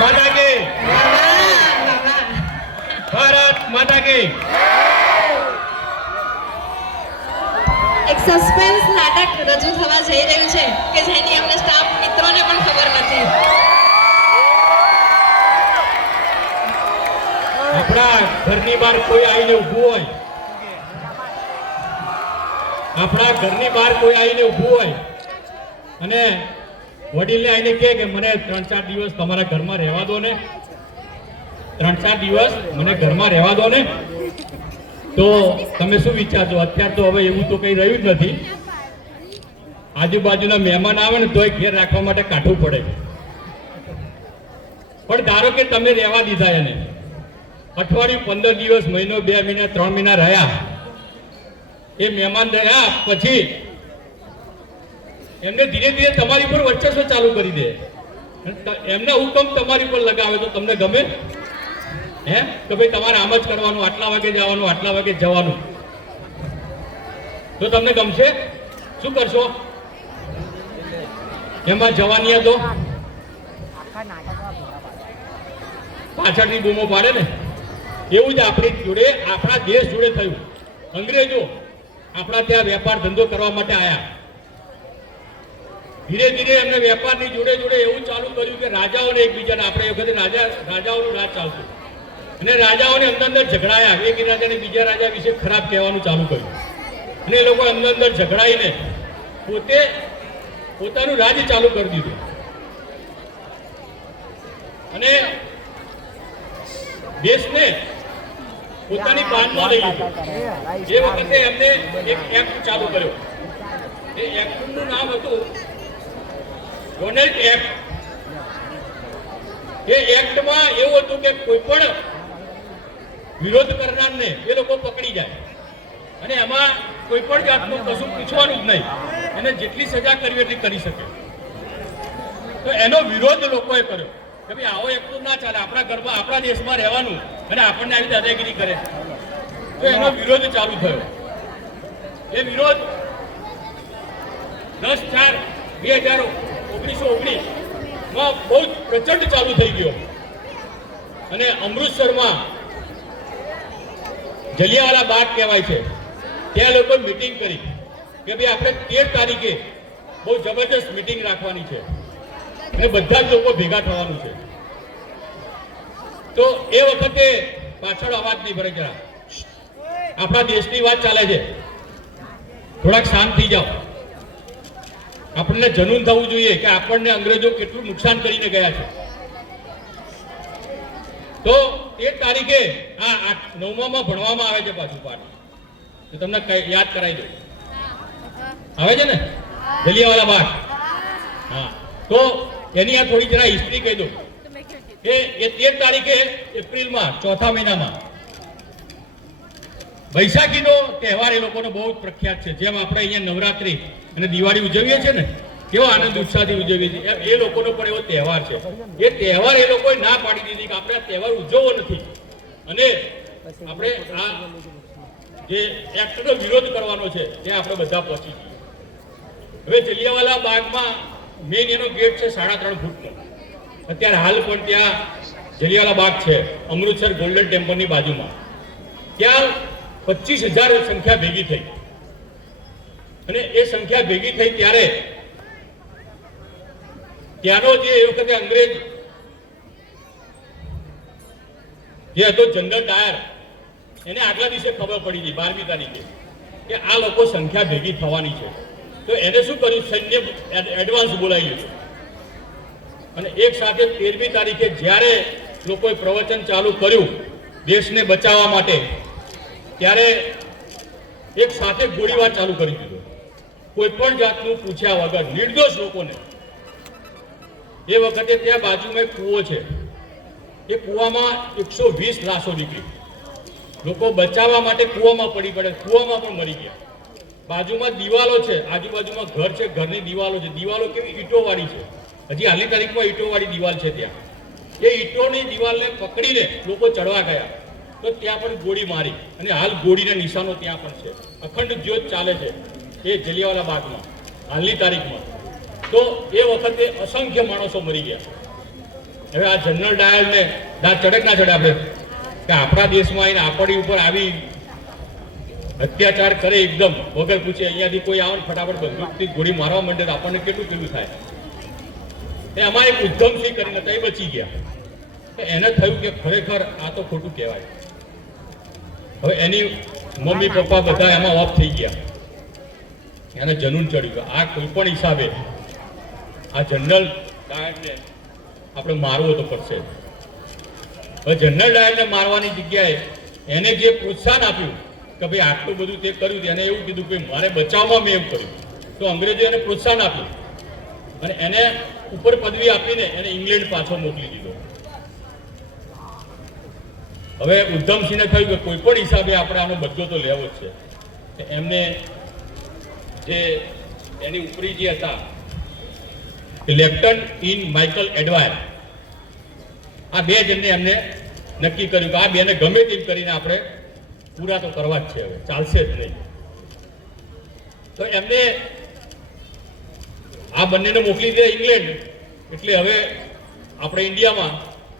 माता की भारत माता की એક સસ્પેન્સ નાટક રજૂ થવા જઈ રહ્યું છે કે જેની અમને સ્ટાફ મિત્રોને પણ ખબર નથી. આપણા ઘરની બહાર કોઈ આવીને ઊભું હોય, આપણા ઘરની બહાર કોઈ આવીને ઊભું હોય અને વડીલને આવીને કહે કે મને 3-4 દિવસ તમારા ઘરમાં રહેવા દો ને, 3-4 દિવસ મને ઘરમાં રહેવા દો ને, તો તમે શું વિચારશો? અત્યારે તો હવે એવું તો કંઈ રહ્યું જ નથી. આજુબાજુના મહેમાન આવે ને તોય ઘેર રાખવા માટે કાઠું પડે. પણ ધારો કે તમે રહેવા દીધા એને, અઠવાડિયું, 15 દિવસ, મહિનો, 2 મહિના, 3 મહિના રહ્યા, એ મહેમાન રહ્યા પછી એમને ધીરે ધીરે તમારી પર વર્ચસ્વ ચાલુ કરી દે, એમના હુકમ તમારી પર લગાવે તો તમને ગમે? હે કે ભાઈ તમારે આમ જ કરવાનું, આટલા વાગે જવાનું, આટલા વાગે જવાનું, તો તમને ગમશે? શું કરશો? એમાં જવાની તો પાછળની બૂમો પાડે ને. એવું જ આપણી જોડે, આપણા દેશ જોડે થયું. અંગ્રેજો આપણા ત્યાં વેપાર ધંધો કરવા માટે આવ્યા. ધીરે ધીરે એમને વેપારની જોડે જોડે એવું ચાલુ કર્યું કે રાજાઓને એકબીજાને, આપણે એ વખતે રાજાઓનું રાજ ચાલતું, અને રાજાઓને અંદર અંદર ઝઘડાયા. એક રાજાને બીજા રાજા વિશે ખરાબ કહેવાનું ચાલુ કર્યું, અને એ લોકો અંદર અંદર ઝઘડાઈને પોતે પોતાનું રાજ ચાલુ કરી દીધું. અને દેશને પોતાની બાનમાં લઈ લીધો. એ વખતે એમને એક એક્ટ ચાલુ કર્યો. એ એક્ટનું નામ હતું ડોનાલ્ડ એક્ટ. એ એક્ટમાં એવું હતું કે કોઈ પણ વિરોધ કરનારને એ લોકો પકડી જાય અને એમાં કોઈ પણ જાતનું કશું પૂછવાનું જ નહીં, એને જેટલી સજા કરવી એટલી કરી શકે. તો એનો વિરોધ લોકોએ કર્યો કે ભાઈ આવો એક તો ના ચાલે, આપણા ઘરમાં, આપણા દેશમાં રહેવાનું અને આપણને આવી દાદાગીરી કરે. તો એનો વિરોધ ચાલુ થયો. એ વિરોધ 10/4/1919 માં બહુ પ્રચંડ ચાલુ થઈ ગયો. અને અમૃતસરમાં જલિયાવાલા બાગ કહેવાય છે, ત્યાં લોકો મિટિંગ કરી કે ભાઈ આપણે 13 તારીખે બહુ જબરદસ્ત મિટિંગ રાખવાની છે અને બધા જ લોકો ભેગા થવાનું છે. તો એ વખતે પાછળ અવાજ નહીં ભરે, જરા આપણા દેશની વાત ચાલે છે, થોડાક શાંત થઈ જાઓ. આપણને જનૂન થવું જોઈએ કે આપણને અંગ્રેજો કેટલું નુકસાન કરીને ગયા છે. તો 13 તારીખે આ 9માં ભણવામાં આવે છે પાછું પાઠ, તો તમને યાદ કરાવી દો. આવે છે ને જલિયાવાલા બાગ? હા, તો એની આ થોડી જરા હિસ્ટ્રી કહી દો. એ 13 તારીખે એપ્રિલમાં, ચોથા મહિનામાં વૈશાખીનો તહેવાર એ લોકોનો બહુ જ પ્રખ્યાત છે. જેમ આપણે અહીંયા નવરાત્રી અને દિવાળી ઉજવીએ છીએ ને, કેવો આનંદ ઉત્સાહથી ઉજવીએ છીએ, એ લોકોનો પણ એવો તહેવાર છે. એ તહેવાર એ લોકોએ ના પાડી દીધી કે આપણે આ તહેવાર ઉજવવો નથી અને આપણે આ જે એક્ટનો વિરોધ કરવાનો છે ત્યાં આપણે બધા પહોંચી જઈએ. હવે જલિયાવાલા બાગમાં મેઇન એનો ગેટ છે 3.5 ફૂટનો. અત્યારે હાલ પણ ત્યાં જલિયાવાલા બાગ છે, અમૃતસર ગોલ્ડન ટેમ્પલની બાજુમાં. ત્યાં 25,000 સંખ્યા ભેગી થઈ. અને એ સંખ્યા ભેગી થઈ ત્યારે ત્યાંનો જે એ વખતે અંગ્રેજ જે હતો જનરલ ડાયર, એને આગલા દિવસે ખબર પડી ગઈ 12મી તારીખે કે આ લોકો સંખ્યા ભેગી થવાની છે. તો એને શું કર્યું, સૈન્ય એડવાન્સ બોલાવી લીધું અને એક સાથે 13મી તારીખે જ્યારે લોકોએ પ્રવચન ચાલુ કર્યું દેશને બચાવવા માટે, ત્યારે એક સાથે ગોળીબાર ચાલુ કરી દીધો, કોઈ પણ જાતનું પૂછ્યા વગર, નિર્દોષ લોકોને. એ વખતે ત્યાં બાજુમાં એક કૂવો છે, એ કૂવામાં 120 લાશો નીકળી. લોકો બચાવવા માટે કૂવામાં પડી પડે, કૂવામાં પણ મરી ગયા. બાજુમાં દિવાલો છે, આજુબાજુમાં ઘર છે, ઘરની દિવાલો છે. દિવાલો કેવી ઈંટોવાળી છે, હજી હાલની તારીખમાં ઈંટોવાળી દિવાલ છે ત્યાં. એ ઈંટોની દિવાલને પકડીને લોકો ચડવા ગયા તો ત્યાં પણ ગોળી મારી, અને હાલ ગોળીના નિશાનો ત્યાં પણ છે. અખંડ જ્યોત ચાલે છે એ જલિયાવાલા બાગમાં હાલની તારીખમાં. તો એ વખતે અસંખ્ય માણસો મરી ગયા. હવે આ જનરલ ડાયરને દાંત ચડક ના ચડે આપણે કે આપણા દેશમાં આવીને આપણી ઉપર આવી અત્યાચાર કરે એકદમ વગર પૂછે, અહીંયાથી કોઈ આવે ને ફટાફટ બંદૂકથી ગોળી મારવા માંડે તો આપણને કેટલું પેલું થાય. એ અમારે એક ઉદ્ધમસિંહ કરીને તો એ બચી ગયા. એને થયું કે ખરેખર આ તો ખોટું કહેવાય. હવે એની મમ્મી પપ્પા બધા એમાં ઓફ થઈ ગયા, એને જનૂન ચડ્યું. આ કોઈ પણ હિસાબે આ જનરલ ડાયરને આપણે મારવો તો પડશે. હવે જનરલ ડાયરને મારવાની જગ્યાએ એને જે પ્રોત્સાહન આપ્યું કે ભાઈ આટલું બધું તે કર્યું, એને એવું કીધું કે મારે બચાવમાં મેં એમ કર્યું, તો અંગ્રેજો એને પ્રોત્સાહન આપ્યું અને એને ઉપર પદવી આપીને એને ઇંગ્લેન્ડ પાછો મોકલી દીધો. હવે ઉદ્ધમસિંહને થયું કે કોઈ પણ હિસાબે આપણે આનો બદલો તો લેવો જ છે. એમને જે એની ઉપરી જે હતા લેફ્ટનન્ટ ઇન માઇકલ એડવાયર, આ બે જણને એમને નક્કી કર્યું કે આ બેને ગમે તેમ કરીને આપણે પૂરા તો કરવા જ છે, હવે ચાલશે જ નહીં. તો એમને આ બંનેને મોકલી દે ઇંગ્લેન્ડ. એટલે હવે આપણે ઇન્ડિયામાં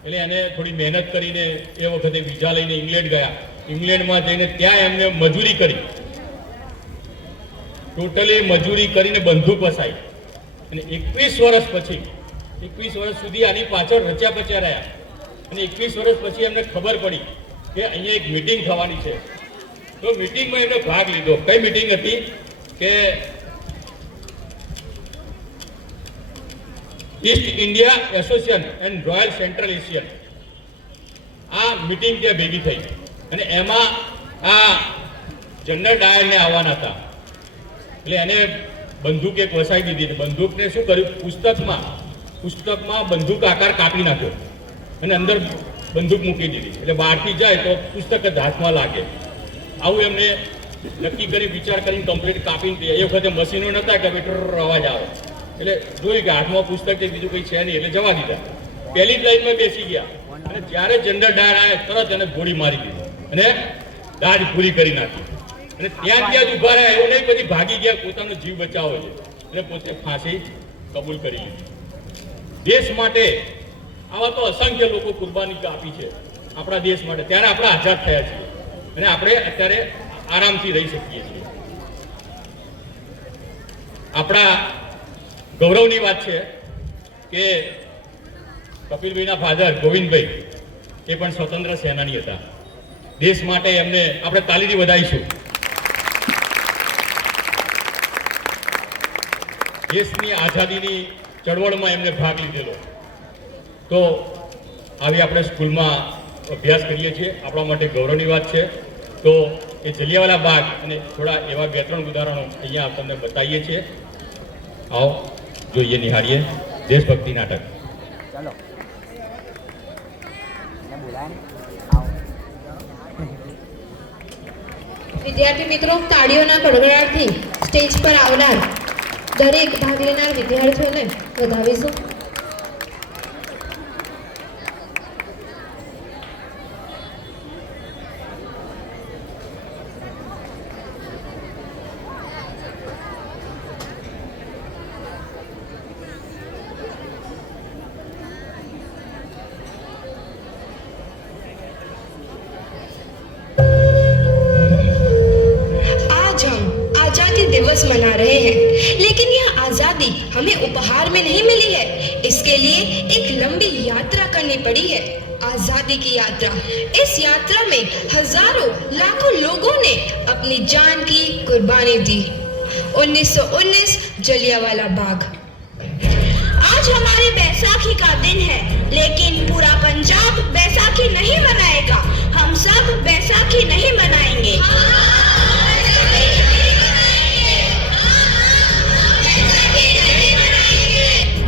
એટલે એને થોડી મહેનત કરીને એ વખતે વિઝા લઈને ઇંગ્લેન્ડ ગયા. ઇંગ્લેન્ડમાં જઈને ત્યાં એમને મજૂરી કરી, ટોટલી મજૂરી કરીને બંદૂક વસાઈ અને 21 વર્ષ પછી 21 વર્ષ સુધી આની પાછળ રચ્યા પચ્યા રહ્યા. અને 21 વર્ષ પછી એમને ખબર પડી કે અહીંયા એક મીટિંગ થવાની છે. તો મીટિંગમાં એમને ભાગ લીધો. કઈ મીટિંગ હતી કે East India association and royal central Asian, આ મીટિંગ ત્યાં ભેગી થઈ અને એમાં આ જનરલ ડાયરને આવવાના હતા. એટલે એને બંદૂક એક વસાવી દીધી. બંદૂકને શું કર્યું, પુસ્તકમાં બંદૂક આકાર કાપી નાખ્યો અને અંદર બંદૂક મૂકી દીધી. એટલે બહારથી જાય તો પુસ્તક જ હાથમાં લાગે. આવું એમને નક્કી કરી વિચાર કરીને કમ્પ્લીટ કાપીને, એ વખતે મશીનો નહોતા કે બેટર અવાજ આવે એટલે જોયું કે હાથમાં પુસ્તક છે, બીજું કંઈ છે નહીં, એટલે જવા દીધા. પહેલી જ લાઈનમાં બેસી ગયા અને જ્યારે જનરલ ડાયર આવે તરત એને ગોળી મારી દીધી અને દાજ પૂરી કરી નાખી. અને ત્યાં જ ઉભા રહ્યા, એવું નહીં પછી ભાગી ગયા, પોતાનો જીવ બચાવો છે એટલે પોતે ફાંસી કબૂલ કરી લીધી. દેશ માટે આવા તો અસંખ્ય લોકો કુરબાની આપી છે આપણા દેશ માટે. ત્યારે આપણે આઝાદ થયા છીએ અને આપણે અત્યારે આરામથી રહી શકીએ છીએ. આપણા ગૌરવની વાત છે કે કપિલભાઈના ફાધર ગોવિંદભાઈ એ પણ સ્વતંત્ર સેનાની હતા. દેશ માટે એમને આપણે તાલીથી વધાવીશું. દેશની આઝાદીની ચળવળમાં એમને ભાગ લીધેલો. તો આવી આપણે સ્કૂલમાં અભ્યાસ કરીએ છીએ, આપણા માટે ગૌરવની વાત છે. તો એ જલિયાવાલા બાગ અને થોડા એવા 2-3 ઉદાહરણો અહીંયા તમને બતાવીએ છીએ. આવો જોઈએ, નિહાળીએ દેશભક્તિ નાટક. ચાલો વિદ્યાર્થી મિત્રો, તાળીઓના ગડગડાટથી સ્ટેજ પર આવનાર દરેક ભાગ લેનાર વિદ્યાર્થીઓને વધાવીશું. दिवस मना रहे हैं, लेकिन यह आजादी हमें उपहार में नहीं मिली है. इसके लिए एक लंबी यात्रा करनी पड़ी है, आजादी की यात्रा. इस यात्रा में हजारों लाखों लोगों ने अपनी जान की कुर्बानी दी. 1919 जलियांवाला बाग. आज हमारी बैसाखी का दिन है, लेकिन पूरा पंजाब बैसाखी नहीं मनाएगा. हम सब बैसाखी नहीं मनाएंगे.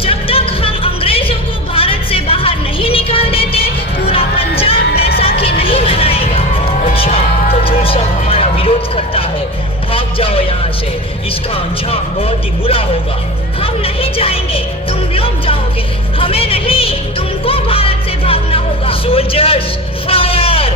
जब तक हम अंग्रेजों को भारत से बाहर नहीं निकाल देते, पूरा पंजाब बैसाखी नहीं मनाएगा. अच्छा, तो तुम सब हमारा विरोध करता है, भाग जाओ यहाँ से. इसका अंजाम बहुत ही बुरा होगा. हम नहीं जाएंगे, तुम लोग जाओगे. हमें नहीं, तुमको भारत से भागना होगा. Soldiers fire.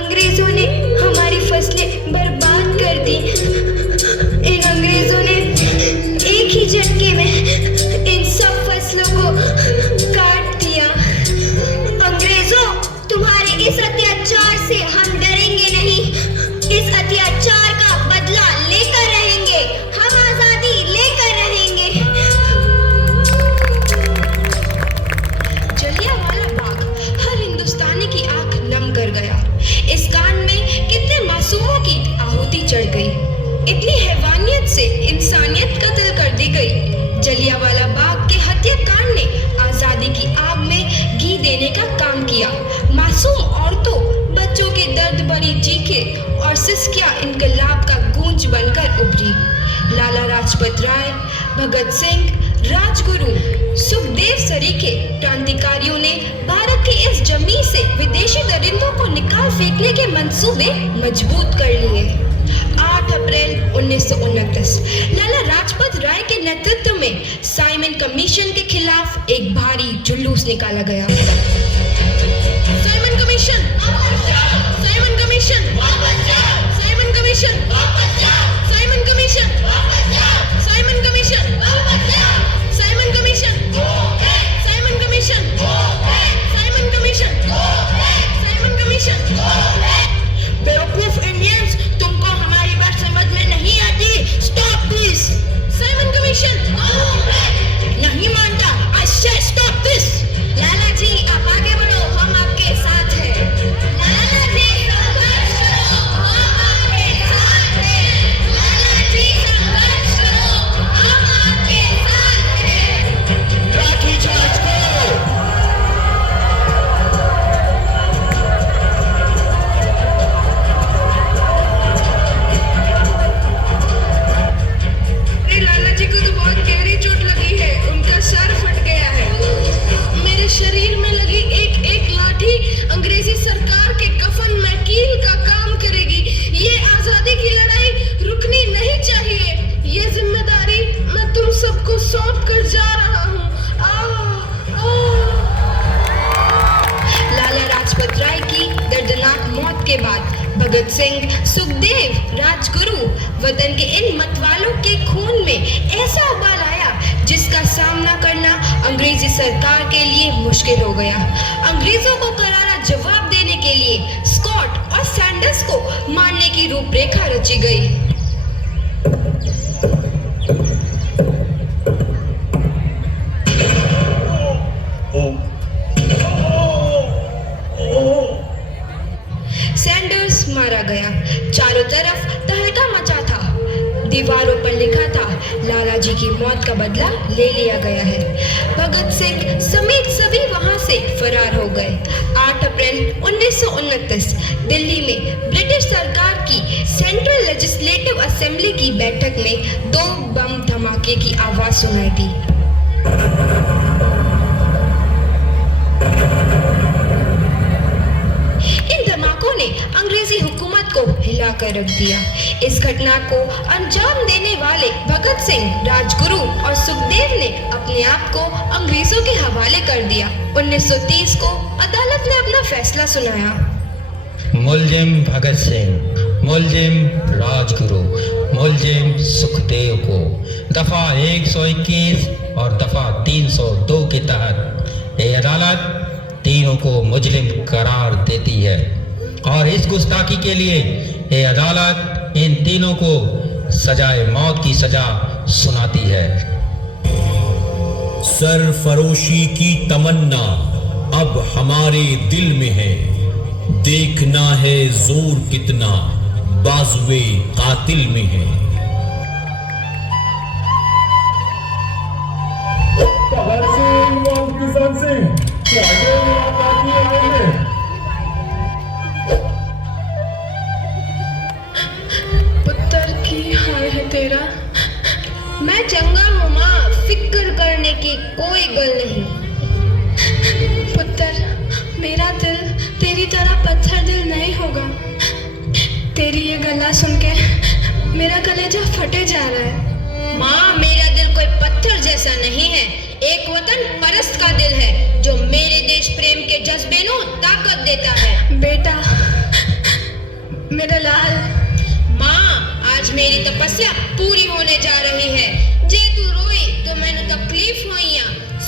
अंग्रेजों ने हमारी फसलें बर्बाद कर दी। इन अंग्रेजों ने एक ही झटके में इन सब फसलों को काट दिया। अंग्रेजों, तुम्हारे इस अत्याचार से हम डरेंगे नहीं। इस अत्याचार का बदला लेकर रहेंगे। हम आजादी लेकर रहेंगे। जलियांवाला बाग हर हिंदुस्तानी की आंख नम कर गया। इस कांड में कितने मासूमों की आहुति चढ़ गई। इतनी हैवानियत से इंसानियत कत्ल कर दी गई। जलियांवाला बाग के हत्याकांड ने आजादी की आग में घी देने का काम किया। मासूम औरतों, बच्चों के दर्द भरी चीखें और सिसकियां इनकलाब का गूंज बनकर उभरी। लाला लाजपत राय, भगत सिंह, राजगुरु, सुखदेव सरीखे क्रांतिकारियों ने भारत की इस जमीन से विदेशी दरिंदों को निकाल फेंकने के मंसूबे मजबूत कर लिए। 8 अप्रैल 1929 लाला लाजपत राय के नेतृत्व में साइमन कमीशन के खिलाफ एक भारी जुलूस निकाला गया। Simon commission, Simon commission, Simon commission, Simon commission, Simon commission, Simon commission, Simon commission, Simon commission, Simon commission. बेवकूफ इंडियंस, तुमको हमारी बात समझ में नहीं आती। Stop this. Simon commission. नहीं मानता। आई से स्टॉप दिस। लाला जी, आप आगे बढ़ो, हम आपके साथ हैं। लाला जी, संघर्ष करो, हम आपके साथ हैं। लाला जी, संघर्ष करो, हम आपके साथ हैं। लाठी चार्ज करो। लाला जी को तो बहुत गहरी चोट लगी है। उनका सर फट गया है। मेरे शरीर में लगी एक एक लाठी अंग्रेजी सरकार के कफन में कील का काम करेगी। ये आजादी की लड़ाई रुकनी नहीं चाहिए। ये जिम्मेदारी मैं तुम सबको सौंप कर जा रहा हूँ। लाला लाजपत राय की दर्दनाक मौत के बाद भगत सिंह, सुखदेव, राजगुरु वतन के इन मतवालों के खून में ऐसा उबाल आया जिसका सामना करना अंग्रेजी सरकार के लिए मुश्किल हो गया। अंग्रेजों को करारा जवाब देने के लिए स्कॉट और सैंडर्स को मारने की रूपरेखा रची गई। सैंडर्स मारा गया। चारों तरफ तहलका मचा था। दीवारों पर लिखा था, लाला जी की मौत का बदला ले लिया गया है। भगत सिंह समेत सभी वहां से फरार हो गए। 8 अप्रैल 1929 दिल्ली में ब्रिटिश सरकार की सेंट्रल लेजिस्लेटिव असेंबली की बैठक में 2 बम धमाके की आवाज सुनाई दी। इन धमाकों ने अंग्रेजी हुकूमत को हिलाकर रख दिया। इस घटना को अंजाम देने वाले भगत सिंह, राजगुरु और सुखदेव ने अपने आप को अंग्रेजों के हवाले कर दिया। 1930 को अदालत ने अपना फैसला सुनाया। मुलजिम भगत सिंह, मुलजिम राजगुरु, मुलजिम सुखदेव को दफा 121 और दफा 302 के तहत ये अदालत तीनों को मुजरिम करार देती है और इस गुस्ताखी के लिए ये अदालत इन तीनों को सजाए मौत की सजा सुनाती है। सरफरोशी की तमन्ना अब हमारे दिल में है। देखना है जोर कितना बाजुए कातिल में है। पुत्र की हाल है तेरा। मैं चंगा हूँ माँ, फिक्र करने की कोई गल नहीं। पुत्र, मेरा दिल तेरी तरह पत्थर दिल नहीं होगा। तेरी ये गला सुन के मेरा कलेजा फटे जा रहा है। माँ, मेरा दिल कोई पत्थर जैसा नहीं है। एक वतन परस्त का दिल है जो मेरे देश प्रेम के जज्बे को ताकत देता है। बेटा, मेरा लाल। माँ, आज मेरी तपस्या पूरी होने जा रही है। जे तू रोई तो मैंने तकलीफ हुई।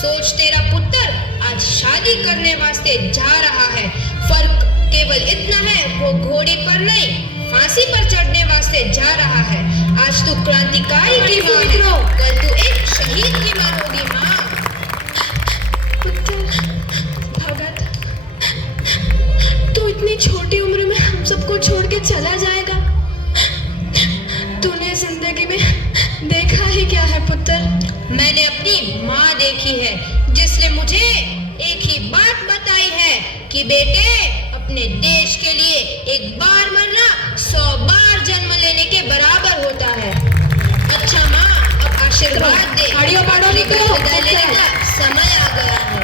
सोच, तेरा पुत्र आज शादी करने वास्ते जा रहा है। फर्क केवल इतना है, वो घोड़े पर नहीं फांसी पर चढ़ने वास्ते जा रहा है। आज तू क्रांतिकारी की माँ है, कल तू एक शहीद की माँ होगी। माँ, पुत्र भगत, तू इतनी छोटी उम्र में हम सबको छोड़ के चला जाएगा। तूने जिंदगी में देखा ही क्या है पुत्र? मैंने अपनी माँ देखी है, जिसने मुझे एक ही बात बताई है कि बेटे, अपने देश के लिए एक बार मरना 100 बार जन्म लेने के बराबर होता है। अच्छा माँ, अब आशीर्वाद दे। अपनी विदाई लेने का समय आ गया है।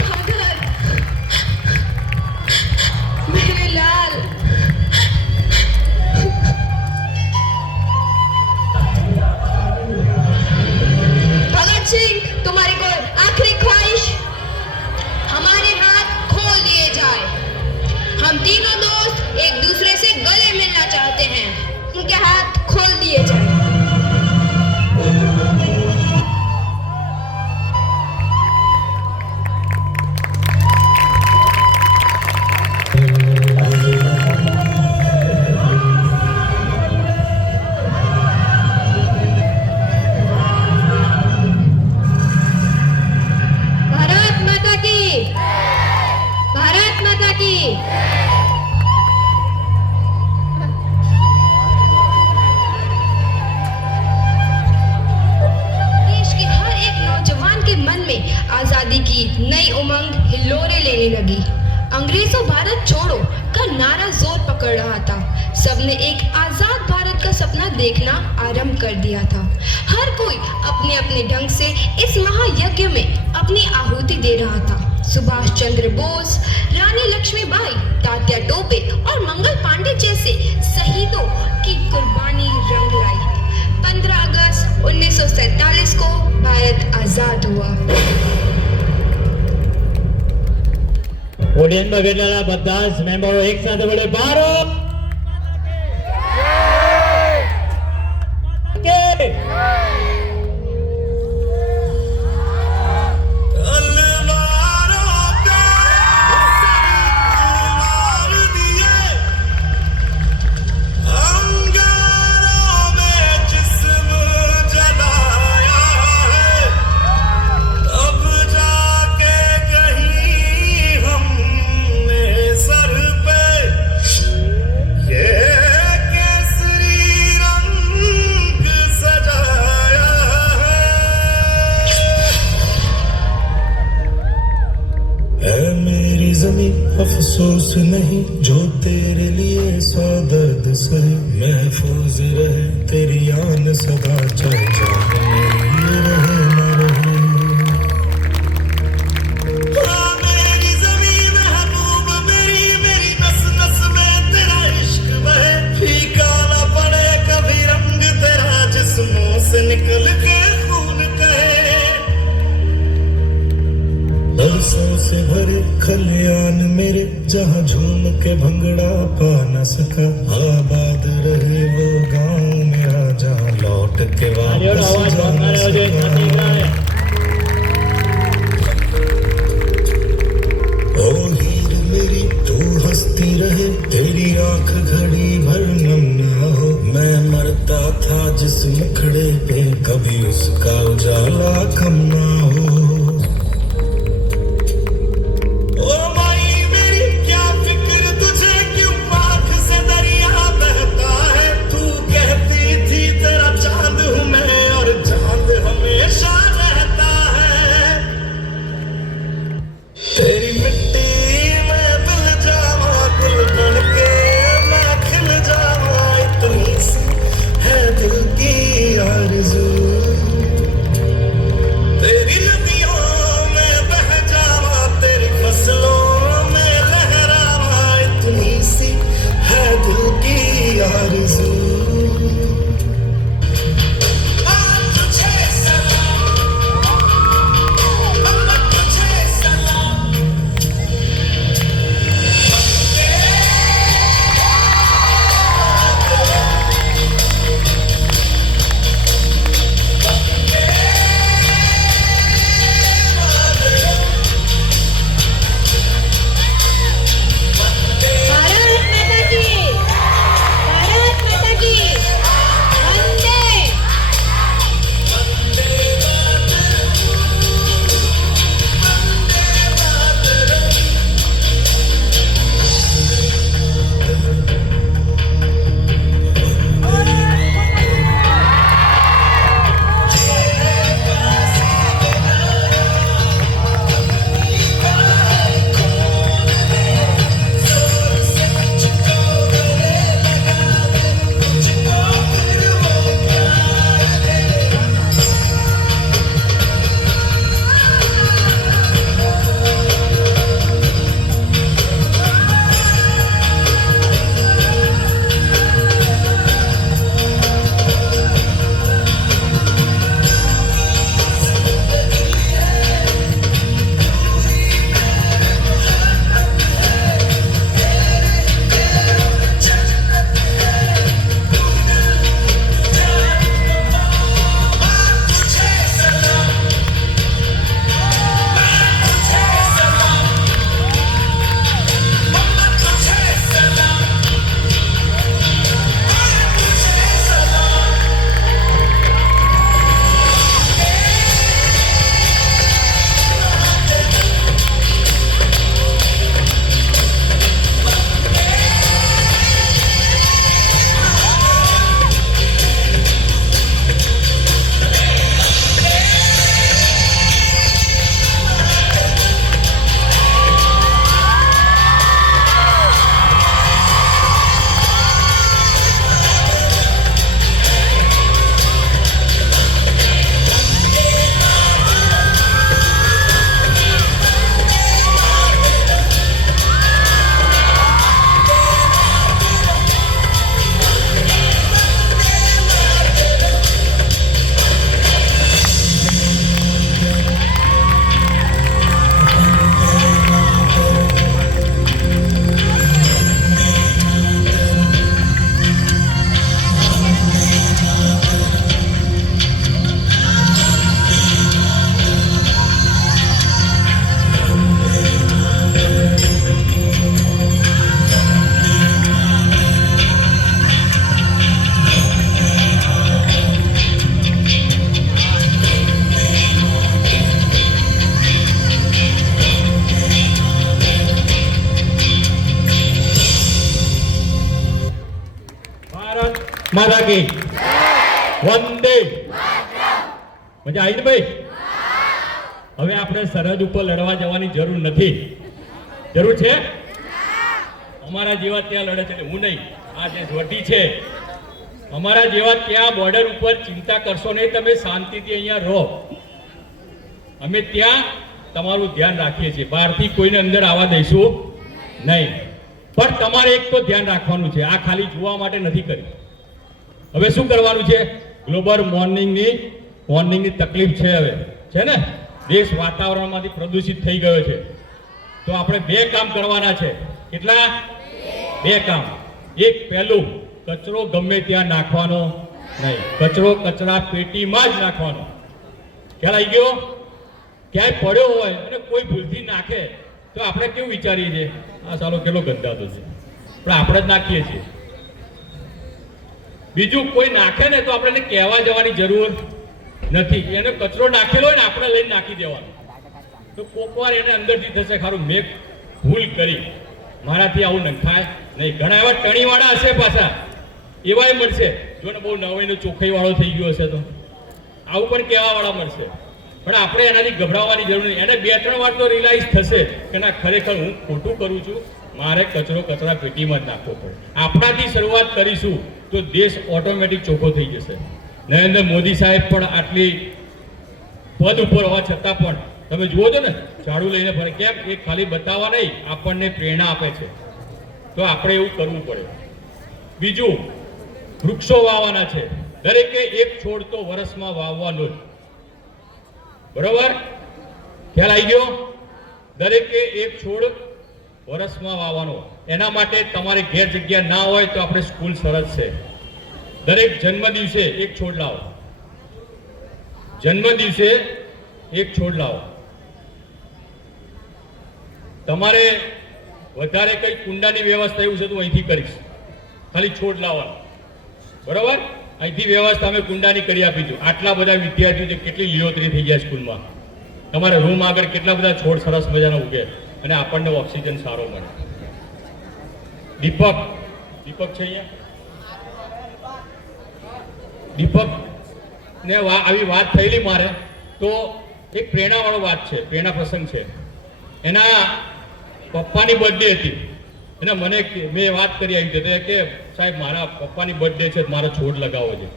भगत, मेरे लाल। भगत सिंह, तुम्हारी कोई आखिरी ख्वाहिश? हमारे हाथ खोल दिए जाए। हम तीनों दोस्त एक दूसरे से गले मिलना चाहते हैं। उनके हाथ खोल दिए जाए। भारत माता की, भारत माता की। देश के हर एक नौजवान के मन में आजादी की नई उमंग हिलोरे लेने लगी। अंग्रेजों भारत छोड़ो का नारा जोर पकड़ रहा था। सबने एक आजाद भारत का सपना देखना आरंभ कर दिया था। हर कोई अपने अपने ढंग से इस महायज्ञ में अपनी आहुति दे रहा था। सुभाष चंद्र बोस, रानी लक्ष्मीबाई, तात्या टोपे और मंगल पांडे जैसे शहीदों की कुर्बानी रंग लाई। 15 अगस्त 1947 को भारत आजाद हुआ। ઓડિયન્સમાં બેઠેલા બધા જ મેમ્બરો એક સાથે બોલે ભારત કે अफसोस नहीं जो तेरे लिए सौ दर्द सहे, महफूज रहे तेरी आन सदा, चाहे जान मेरी रहे न रहे। हाँ, मेरी ज़मीं महबूब मेरी, मेरी नस नस में तेरा इश्क बहे। फीका ना पड़े कभी रंग तेरा, जिस्मों से निकल के खून कहे। बरसों से भरे खलियान मेरे, जहाँ झूम के भंगड़ा पा न सका। आबाद रहे वो गांव मेरा, जहाँ लौट के वापस जा न सका। ओ हीर मेरी तू हंसती रहे, तेरी आंख घड़ी भर नम ना हो। मैं मरता था जिस मुखड़े पे, कभी उसका उजाला कम ना हो। चांद हूँ मैं और चांद हमेशा માતા કી વંદે મજા આવી ને ભાઈ? હવે આપણે સરહદ ઉપર લડવા જવાની જરૂર નથી. જરૂર છે? અમારા જેવા ત્યાં લડે છે, હું નહીં. આ જે જ્યોતિ છે અમારા જેવા ત્યાં બોર્ડર ઉપર ચિંતા કરશો નહીં, તમે શાંતિથી અહીંયા રહો. અમે ત્યાં તમારું ધ્યાન રાખીએ છીએ, બહારથી કોઈને અંદર આવવા દઈશું નહીં. પણ તમારે એક તો ધ્યાન રાખવાનું છે, આ ખાલી જોવા માટે નથી કરી. હવે શું કરવાનું છે? ગ્લોબલ વોર્મિંગની તકલીફ છે હવે, છે ને? દેશ વાતાવરણમાંથી પ્રદૂષિત થઈ ગયો છે. તો આપણે 2 કામ કરવાના છે. કેટલા? 2 કામ. એક, પહેલું, કચરો ગમે ત્યાં નાખવાનો નહીં. કચરો કચરા પેટીમાં જ નાખવાનો. ખ્યાલ આવી ગયો? ક્યાંય પડ્યો હોય અને કોઈ ભૂલથી નાખે તો આપણે કેવું વિચારીએ છીએ? આ સાલો કેટલો ગંદાતો છે, પણ આપણે જ નાખીએ છીએ. બીજું, કોઈ નાખે ને તો આપણે કહેવા જવાની જરૂર નથી. એને કચરો નાખેલો હોય ને આપણે લઈને નાખી દેવાનો. તો કોક વાર એને અંદરથી થશે, ખારું મેં ભૂલ કરી, મારાથી આવું નખાય નહીં. ઘણા એવા ટણીવાળા હશે પાછા, એવાય મળશે. જો ને બહુ નવાઈનો ચોખ્ખાઈ વાળો થઈ ગયો હશે તો આવું પણ કહેવા વાળા મળશે. પણ આપણે એનાથી ગભરાવાની જરૂર નહીં. એને 2-3 વાર તો રિયલાઇઝ થશે કે ના, ખરેખર હું ખોટું કરું છું, મારે કચરો કચરા પેટીમાં જ નાખવો પડે. આપણાથી શરૂઆત કરીશું તો દેશ ઓટોમેટિક ચોખ્ખો થઈ જશે. નરેન્દ્ર મોદી સાહેબ પણ આટલી પદ ઉપર હોવા છતાં પણ તમે જુઓ છો ને, ઝાડુ લઈને ફરે. કેમ? એ ખાલી બતાવવા નહીં, આપણને પ્રેરણા આપે છે. તો આપણે એવું કરવું પડે. બીજું, વૃક્ષો વાવવાના છે. દરેકે એક છોડ તો વર્ષમાં વાવવાનો જ. બરોબર? ખ્યાલ આવી ગયો? દરેકે એક છોડ વર્ષમાં વાવવાનો. એના માટે તમારે ઘેર જગ્યા ના હોય તો આપણે સ્કૂલ સરસ છે. દરેક જન્મ દિવસે એક છોડ લાવો. જન્મ દિવસે એક છોડ લાવો. તમારે વધારે કઈ કુંડાની વ્યવસ્થા એવું છે તો અહીંથી કરીશ, ખાલી છોડ લાવવાનો. બરોબર? અહીંથી વ્યવસ્થા અમે કુંડાની કરી આપીશું. આટલા બધા વિદ્યાર્થીઓ છે, કેટલી લીલોતરી થઈ જાય સ્કૂલમાં. તમારે રૂમ આગળ કેટલા બધા છોડ સરસ મજાના ઉગે અને આપણને ઓક્સિજન સારો મળે. દીપક છે અહીંયા. દીપક ને આવી વાત થયેલી મારે તો એક પ્રેરણાવાળો વાત છે, પ્રેરણા પ્રસંગ છે. એના પપ્પાની બર્થડે હતી અને મેં વાત કરી આવી હતી કે સાહેબ મારા પપ્પાની બર્થડે છે, મારો છોડ લગાવવો છે.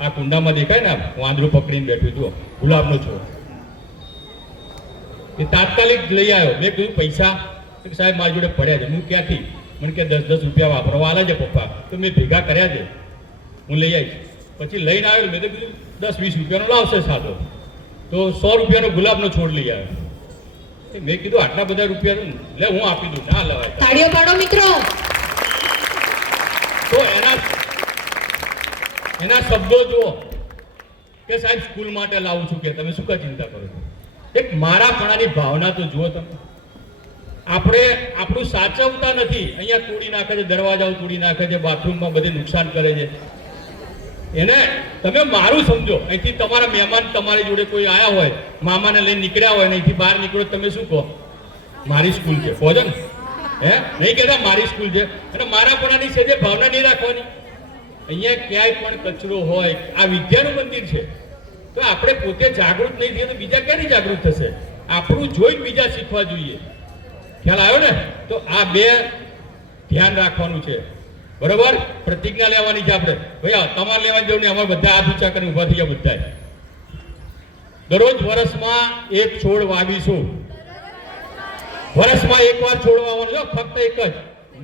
આ કુંડામાં દેખાય ને, વાંદરું પકડીને બેઠું જુઓ, ગુલાબનો છોડ. એ તાત્કાલિક લઈ આવ્યો. મેં કીધું પૈસા? સાહેબ મારી જોડે પડ્યા છે. હું ક્યાંથી? મને કે 10-10 રૂપિયા વાપરવા આલે છે પપ્પા. તો મેં ભેગા કર્યા છે, હું લઈ આવીશ. પછી લઈને આવ્યો. મેં તો કીધું 10-20 રૂપિયાનો લાવશે સાદો. તો 100 રૂપિયાનો ગુલાબનો છોડ લઈ આવ્યો. મેં કીધું આટલા બધા રૂપિયા લે, હું આપી દઉં. ના લવાય. તાળીઓ પાડો મિત્રો. તો એના શબ્દો જુઓ કે સાહેબ સ્કૂલ માટે લાવું છું. કે તમે શું કા ચિંતા કરો છો? એક મારાપણાની ભાવના તો જુઓ તમે. આપણે આપણું સાચવતા નથી. અહીંયા તોડી નાખે છે, દરવાજાઓ તોડી નાખે છે, બાથરૂમમાં બધે નુકસાન કરે છે. એને તમે મારું સમજો. અહીંથી તમારા મહેમાન તમારી જોડે કોઈ આવ્યા હોય, મામાને લઈને નીકળ્યા હોય, અહીંથી બહાર નીકળો, તમે શું કહો? મારી સ્કૂલ છે. કહો છો ને? નહીં કહેતા મારી સ્કૂલ છે. અને મારાપણાની સેજે ભાવના નહીં રાખવાની. અહીંયા ક્યાંય પણ કચરો હોય, આ વિદ્યાનું મંદિર છે. તો આપણે પોતે જાગૃત નહીં થઈએ તો બીજા ક્યાંથી જાગૃત થશે? આપણું જોઈને બીજા શીખવા જોઈએ. ખ્યાલ આવ્યો ને? તો આ 2 ધ્યાન રાખવાનું છે. બરોબર? પ્રતિજ્ઞા લેવાની છે આપણે. ભાઈ તમારે લેવાની જરૂર નહીં, અમારે બધા હાથ ઊંચા કરીને ઉભા થઈ ગયા. બધા દરરોજ વર્ષમાં એક છોડ વાવીશું. વર્ષમાં એક વાર છોડ વાવવાનો છે, ફક્ત એક જ.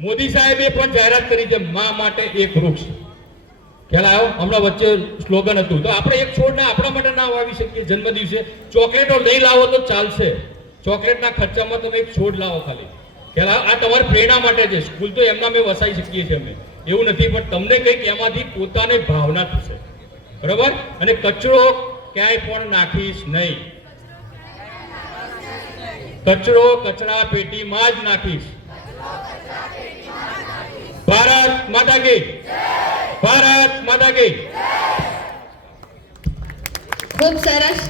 મોદી સાહેબે પણ જાહેરાત કરી છે, મા માટે એક વૃક્ષ. ખ્યાલ આવ્યો? હમણાં વચ્ચે સ્લોગન હતું. તો આપણે એક છોડના આપણા માટે ના વાવી શકીએ? જન્મ દિવસે ચોકલેટો નહીં લાવો તો ચાલશે. ચોકલેટના ખર્ચામાં તમે એક છોડ લાવો ખાલી. ખ્યાલ આવ્યો? આ તમારી પ્રેરણા માટે છે. સ્કૂલ તો એમના અમે વસાઈ શકીએ છીએ અમે, એવું નથી. પણ તમને કંઈક એમાંથી પોતાને ભાવના થશે. બરોબર? અને કચરો ક્યાંય પણ નાખીશ નહીં. કચરો કચરા પેટીમાં જ નાખીશ. ભારત માતા કી જય. ભારત માતા કી. ખૂબ સરસ.